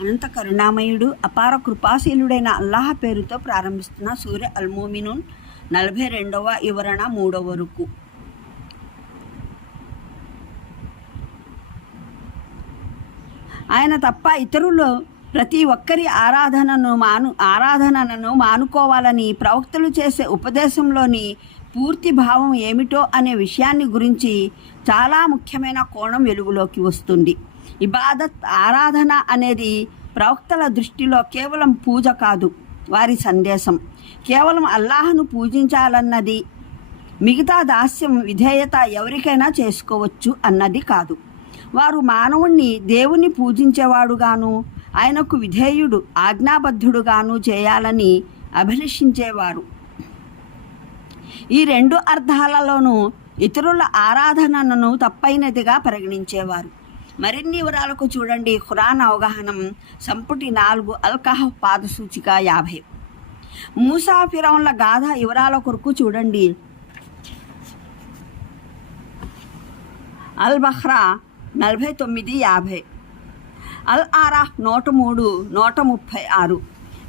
అనంత కరుణామయుడు అపార కృపాశీలుడైన అల్లాహ్ పేరుతో ప్రారంభిస్తున్న సూర్య అల్మోమినున్ నలభై రెండవ వివరణ మూడవ వరకు ఆయన తప్ప ఇతరులు ప్రతి ఒక్కరి ఆరాధనను మాను ఆరాధనను మానుకోవాలని ప్రవక్తలు చేసే ఉపదేశంలోని పూర్తి భావం ఏమిటో అనే విషయాన్ని గురించి చాలా ముఖ్యమైన కోణం వెలుగులోకి వస్తుంది. ఇబాదత్ ఆరాధన అనేది ప్రవక్తల దృష్టిలో కేవలం పూజ కాదు వారి సందేశం. కేవలం అల్లాహను పూజించాలన్నది మిగతా దాస్యం విధేయత ఎవరికైనా చేసుకోవచ్చు అన్నది కాదు. వారు మానవుణ్ణి దేవుని పూజించేవాడుగాను ఆయనకు విధేయుడు ఆజ్ఞాబద్ధుడుగాను చేయాలని అభిలషించేవారు. ఈ రెండు అర్థాలలోనూ ఇతరుల ఆరాధనను తప్పైనదిగా పరిగణించేవారు. మరిన్ని వివరాలకు చూడండి ఖురాన్ అవగాహనం సంపుటి నాలుగు అల్కహ పాదసూచిక యాభై. మూసా ఫిరౌన్ల గాథ వివరాల కొరకు చూడండి. అల్ బహ్రా నలభై తొమ్మిది యాభై. అల్ ఆరా నూట మూడు నూట ముప్పై ఆరు.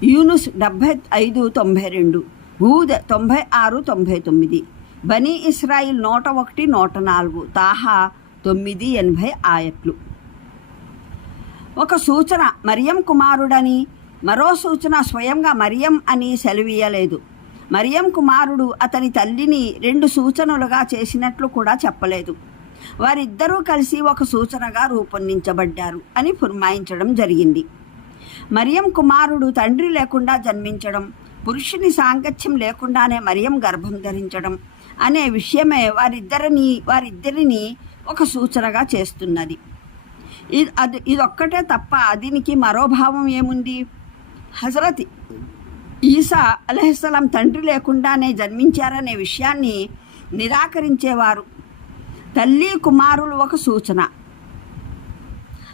యూనుస్ డెబ్భై ఐదు తొంభై రెండు. హూద్ తొంభై ఆరు తొంభై తొమ్మిది. బనీ ఇస్రాయిల్ నూట ఒకటి నూట నాలుగు. తాహా తొమ్మిది ఎనభై ఆయట్లు. ఒక సూచన మరియం కుమారుడని మరో సూచన స్వయంగా మరియం అని సెలవీయలేదు మరియం కుమారుడు అతని తల్లిని రెండు సూచనలుగా చేసినట్లు కూడా చెప్పలేదు. వారిద్దరూ కలిసి ఒక సూచనగా రూపొందించబడ్డారు అని ఫుర్మాయించడం జరిగింది. మరియం కుమారుడు తండ్రి లేకుండా జన్మించడం పురుషుని సాంగత్యం లేకుండానే మరియం గర్భం ధరించడం అనే విషయమే వారిద్దరిని వారిద్దరిని ఒక సూచనగా చేస్తున్నది. ఇది అది ఇదొక్కటే తప్ప దీనికి మరో భావం ఏముంది? హజరత్ ఈసా అలహిస్సలాం తండ్రి లేకుండానే జన్మించారనే విషయాన్ని నిరాకరించేవారు. తల్లి కుమారులు ఒక సూచన.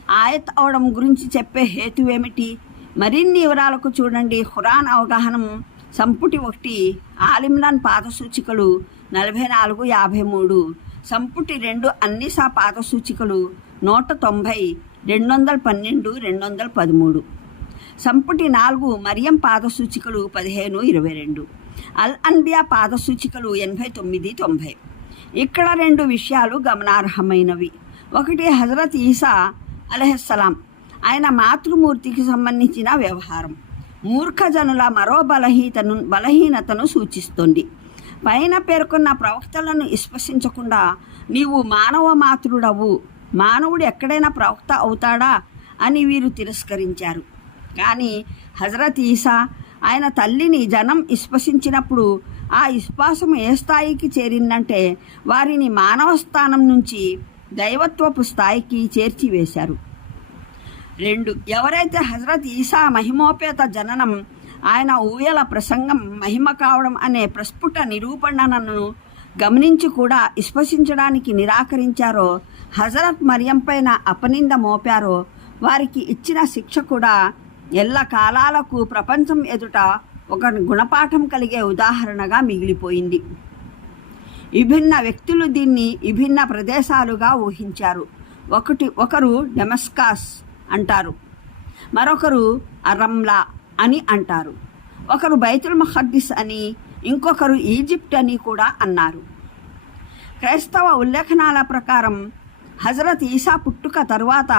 ఆయత్ అవడం గురించి చెప్పే హేతు ఏమిటి? మరిన్ని వివరాలకు చూడండి. ఖురాన్ అవగాహనం సంపుటి ఒకటి ఆలిమ్రాన్ పాద సూచికలు నలభై నాలుగు యాభై మూడు. సంపుటి రెండు అన్నిసా పాద సూచికలు నూట తొంభై రెండు వందల పన్నెండు రెండు వందల పదమూడు సంపుటి నాలుగు మరియం పాద సూచికలు పదిహేను ఇరవై రెండు. అల్ అన్బియా పాద సూచికలు ఎనభై తొమ్మిది తొంభై. ఇక్కడ రెండు విషయాలు గమనార్హమైనవి. ఒకటి హజరత్ ఈసా అలహస్సలాం ఆయన మాతృమూర్తికి సంబంధించిన వ్యవహారం. మూర్ఖజనుల మరో బలహీతను బలహీనతను సూచిస్తుంది. పైన పేర్కొన్న ప్రవక్తలను విశ్వసించకుండా నీవు మానవ మాతృడవు. మానవుడు ఎక్కడైనా ప్రవక్త అవుతాడా అని వీరు తిరస్కరించారు. కానీ హజరత్ ఈసా ఆయన తల్లిని జనం విశ్వసించినప్పుడు ఆ విశ్వాసం ఏ స్థాయికి చేరిందంటే వారిని మానవ స్థానం నుంచి దైవత్వపు స్థాయికి చేర్చివేశారు. రెండు ఎవరైతే హజరత్ ఈసా మహిమోపేత జననం ఆయన ఊయల ప్రసంగం మహిమ కావడం అనే ప్రస్ఫుట నిరూపణను గమనించి కూడా విశ్వసించడానికి నిరాకరించారో హజరత్ మరియం పైన అపనింద మోపారో వారికి ఇచ్చిన శిక్ష కూడా ఎల్ల కాలాలకు ప్రపంచం ఎదుట ఒక గుణపాఠం కలిగే ఉదాహరణగా మిగిలిపోయింది. విభిన్న వ్యక్తులు దీన్ని విభిన్న ప్రదేశాలుగా ఊహించారు. ఒకటి ఒకరు డెమస్కాస్ అంటారు. మరొకరు అరమ్లా అని అంటారు. ఒకరు బైతుల్ మహద్దీస్ అని ఇంకొకరు ఈజిప్ట్ అని కూడా అన్నారు. క్రైస్తవ ఉల్లేఖనాల ప్రకారం హజరత్ ఈసా పుట్టుక తరువాత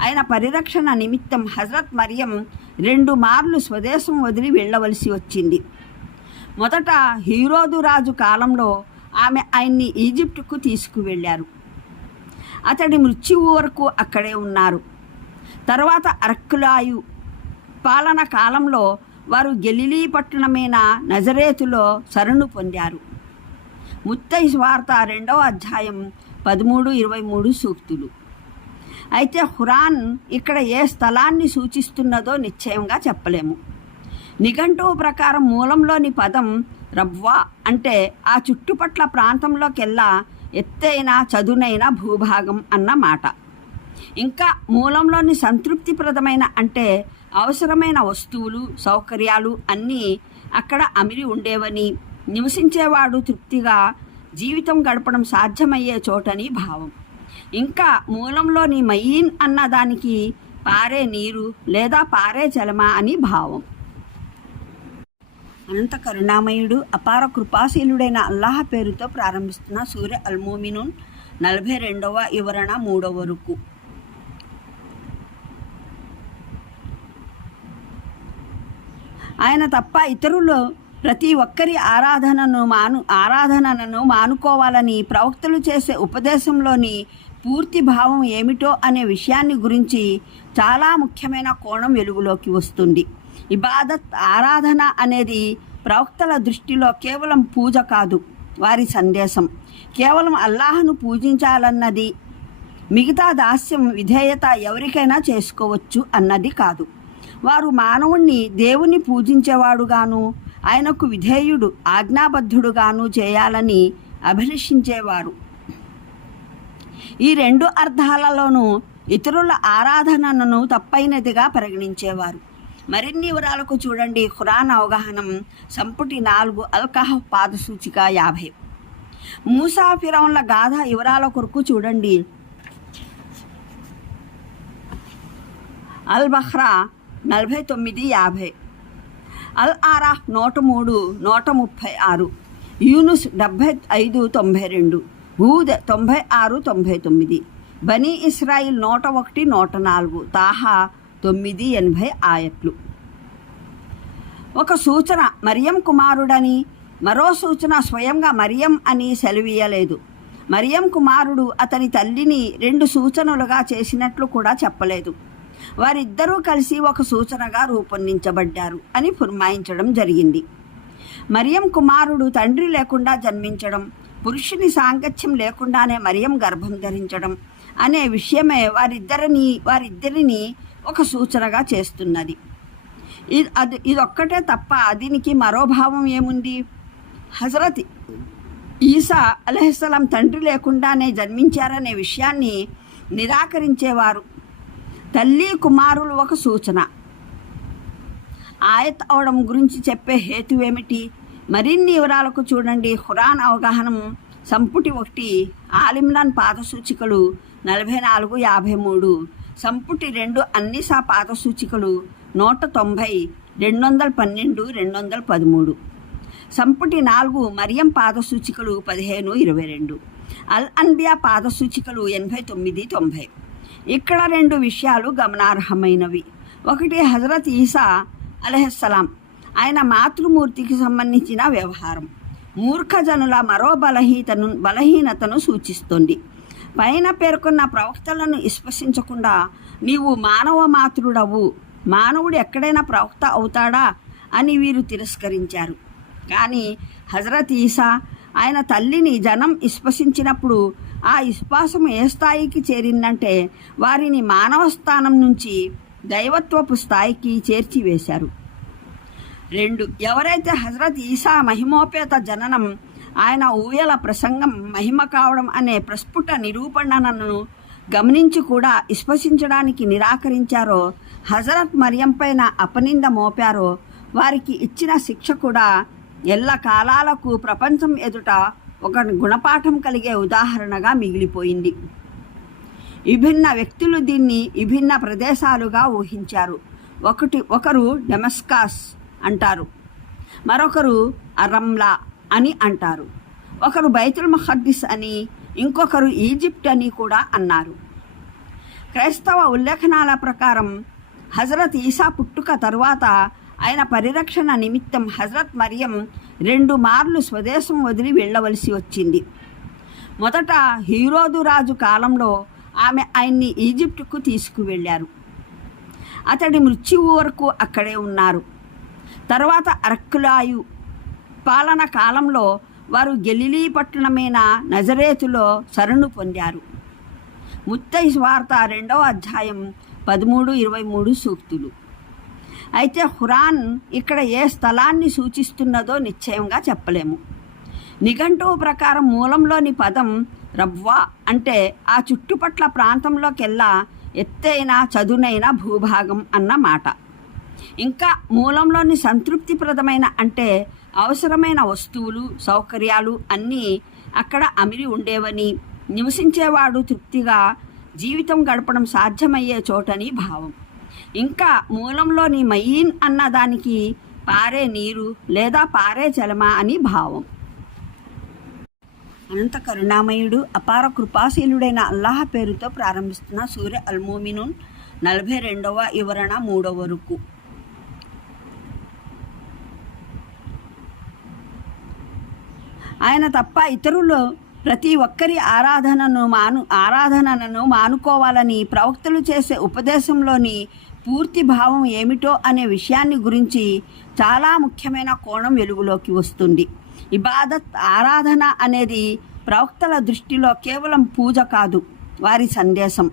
ఆయన పరిరక్షణ నిమిత్తం హజరత్ మరియం రెండు మార్లు స్వదేశం వదిలి వెళ్ళవలసి వచ్చింది. మొదట హీరోదు రాజు కాలంలో ఆమె ఆయన్ని ఈజిప్టుకు తీసుకువెళ్ళారు. అతడి మృత్యువు వరకు అక్కడే ఉన్నారు. తర్వాత అర్కులాయు పాలన కాలంలో వారు గెలిలీ పట్టణమైన నజరేతులో శరణు పొందారు. ముత్తై వార్త రెండవ అధ్యాయం పదమూడు ఇరవై మూడు సూక్తులు. అయితే ఖురాన్ ఇక్కడ ఏ స్థలాన్ని సూచిస్తున్నదో నిశ్చయంగా చెప్పలేము. నిఘంటువు ప్రకారం మూలంలోని పదం రవ్వా అంటే ఆ చుట్టుపట్ల ప్రాంతంలోకెల్లా ఎత్తైన చదునైన భూభాగం అన్న మాట ఇంకా మూలంలోని సంతృప్తిప్రదమైన అంటే అవసరమైన వస్తువులు సౌకర్యాలు అన్నీ అక్కడ అమిరి ఉండేవని నివసించేవాడు తృప్తిగా జీవితం గడపడం సాధ్యమయ్యే చోటని భావం. ఇంకా మూలంలోని మయీన్ అన్న దానికి పారే నీరు లేదా పారే జలమా అని భావం. అనంత కరుణామయుడు అపార కృపాశీలుడైన అల్లాహ్ పేరుతో ప్రారంభిస్తున్న సూర్య అల్మోమినున్ నలభై రెండవ వివరణ మూడవ వరకు ఆయన తప్ప ఇతరులు ప్రతి ఒక్కరి ఆరాధనను మాను ఆరాధనను మానుకోవాలని ప్రవక్తలు చేసే ఉపదేశంలోని పూర్తి భావం ఏమిటో అనే విషయాన్ని గురించి చాలా ముఖ్యమైన కోణం వెలుగులోకి వస్తుంది. ఇబాదత్ ఆరాధన అనేది ప్రవక్తల దృష్టిలో కేవలం పూజ కాదు వారి సందేశం. కేవలం అల్లాహను పూజించాలన్నది మిగతా దాస్యం విధేయత ఎవరికైనా చేసుకోవచ్చు అన్నది కాదు. వారు మానవుణ్ణి దేవుని పూజించేవాడుగాను ఆయనకు విధేయుడు ఆజ్ఞాబద్ధుడుగాను చేయాలని అభిలషించేవారు. ఈ రెండు అర్థాలలోనూ ఇతరుల ఆరాధనను తప్పైనదిగా పరిగణించేవారు. మరిన్ని వివరాలకు చూడండి ఖురాన్ అవగాహనం సంపుటి నాలుగు అల్కహ్ పాదసూచిక యాభై. మూసా ఫిరౌన్ల గాథ వివరాల కొరకు చూడండి. అల్ బహ్రా నలభై తొమ్మిది యాభై. అల్ ఆరాహ్ నూట మూడు నూట ముప్పై ఆరు. యూనుస్ డెబ్భై ఐదు తొంభై రెండు. ఊద్ తొంభై ఆరు తొంభై తొమ్మిది. బనీ ఇస్రాయిల్ నూట ఒకటి నూట నాలుగు. తాహా తొమ్మిది ఎనభై ఆయట్లు. ఒక సూచన మరియం కుమారుడని. మరో సూచన స్వయంగా మరియం అని సెలవీయలేదు. మరియం కుమారుడు అతని తల్లిని రెండు సూచనలుగా చేసినట్లు కూడా చెప్పలేదు. వారిద్దరూ కలిసి ఒక సూచనగా రూపొందించబడ్డారు అని పురమాయించడం జరిగింది. మరియం కుమారుడు తండ్రి లేకుండా జన్మించడం పురుషుని సాంగత్యం లేకుండానే మరియం గర్భం ధరించడం అనే విషయమే వారిద్దరిని వారిద్దరిని ఒక సూచనగా చేస్తున్నది. ఇది అది ఇదొక్కటే తప్ప దీనికి మరో భావం ఏముంది? హజరత్ ఈసా అలహిస్సలాం తండ్రి లేకుండానే జన్మించారనే విషయాన్ని నిరాకరించేవారు. తల్లి కుమారులు ఒక సూచన. ఆయత్ అవడం గురించి చెప్పే హేతు ఏమిటి? మరిన్ని వివరాలకు చూడండి. ఖురాన్ అవగాహనం సంపుటి ఒకటి ఆలిమ్రాన్ పాద సూచికలు నలభై నాలుగు యాభై మూడు. సంపుటి రెండు అన్నిసా పాద సూచికలు నూట తొంభై రెండు వందల పన్నెండు రెండు వందల పదమూడు. సంపుటి నాలుగు మరియం పాద సూచికలు పదిహేను ఇరవై రెండు. అల్ అన్బియా పాద సూచికలు ఎనభై తొమ్మిది తొంభై. ఇక్కడ రెండు విషయాలు గమనార్హమైనవి. ఒకటి హజరత్ ఈసా అలహస్సలాం ఆయన మాతృమూర్తికి సంబంధించిన వ్యవహారం. మూర్ఖజనుల మరో బలహీతను బలహీనతను సూచిస్తుంది. పైన పేర్కొన్న ప్రవక్తలను విశ్వసించకుండా నీవు మానవ మాతృడవు మానవుడు ఎక్కడైనా ప్రవక్త అవుతాడా అని వీరు తిరస్కరించారు. కానీ హజరత్ ఈసా ఆయన తల్లిని జనం విశ్వసించినప్పుడు ఆ విశ్వాసం ఏ స్థాయికి చేరిందంటే వారిని మానవ స్థానం నుంచి దైవత్వపు స్థాయికి చేర్చివేశారు. రెండు ఎవరైతే హజరత్ ఈసా మహిమోపేత జననం ఆయన ఊయల ప్రసంగం మహిమ కావడం అనే ప్రస్ఫుట నిరూపణను గమనించి కూడా విశ్వసించడానికి నిరాకరించారో హజరత్ మరియం పైన అపనింద మోపారో వారికి ఇచ్చిన శిక్ష కూడా ఎల్ల కాలాలకు ప్రపంచం ఎదుట ఒక గుణపాఠం కలిగే ఉదాహరణగా మిగిలిపోయింది. విభిన్న వ్యక్తులు దీన్ని విభిన్న ప్రదేశాలుగా ఊహించారు. ఒకటి ఒకరు డెమస్కాస్ అంటారు. మరొకరు అరమ్లా అని అంటారు. ఒకరు బైతుల్ మహద్దీస్ అని ఇంకొకరు ఈజిప్ట్ అని కూడా అన్నారు. క్రైస్తవ ఉల్లేఖనాల ప్రకారం హజరత్ ఈసా పుట్టుక తరువాత ఆయన పరిరక్షణ నిమిత్తం హజరత్ మరియం రెండు మార్లు స్వదేశం వదిలి వెళ్ళవలసి వచ్చింది. మొదట హీరోదు రాజు కాలంలో ఆమె ఆయన్ని ఈజిప్టుకు తీసుకువెళ్ళారు. అతడి మృత్యువు వరకు అక్కడే ఉన్నారు. తర్వాత అర్కులాయు పాలన కాలంలో వారు గెలిలీ పట్టణమైన నజరేతులో శరణు పొందారు. ముత్తై స్వార్త రెండవ అధ్యాయం పదమూడు ఇరవై మూడు సూక్తులు. అయితే హురాన్ ఇక్కడ ఏ స్థలాన్ని సూచిస్తున్నదో నిశ్చయంగా చెప్పలేము. నిఘంటువు ప్రకారం మూలంలోని పదం రవ్వా అంటే ఆ చుట్టుపట్ల ప్రాంతంలోకెల్లా ఎత్తైన చదునైన భూభాగం అన్న మాట. ఇంకా మూలంలోని సంతృప్తిప్రదమైన అంటే అవసరమైన వస్తువులు సౌకర్యాలు అన్నీ అక్కడ అమిరి ఉండేవని నివసించేవాడు తృప్తిగా జీవితం గడపడం సాధ్యమయ్యే చోటని భావం. ఇంకా మూలంలోని మయీన్ అన్న దానికి పారే నీరు లేదా పారే జలమా అని భావం. అనంత కరుణామయుడు అపార కృపాశీలుడైన అల్లాహ పేరుతో ప్రారంభిస్తున్న సూర్య అల్మోమినున్ నలభై రెండవ వివరణ మూడవ వరకు ఆయన తప్ప ఇతరులు ప్రతి ఒక్కరి ఆరాధనను మాను ఆరాధనను మానుకోవాలని ప్రవక్తలు చేసే ఉపదేశంలోని పూర్తి భావం ఏమిటో అనే విషయాన్ని గురించి చాలా ముఖ్యమైన కోణం వెలుగులోకి వస్తుంది. ఇబాదత్ ఆరాధన అనేది ప్రవక్తల దృష్టిలో కేవలం పూజ కాదు వారి సందేశం.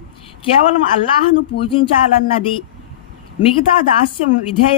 కేవలం అల్లాహను పూజించాలన్నది మిగతా దాస్యం విధేయ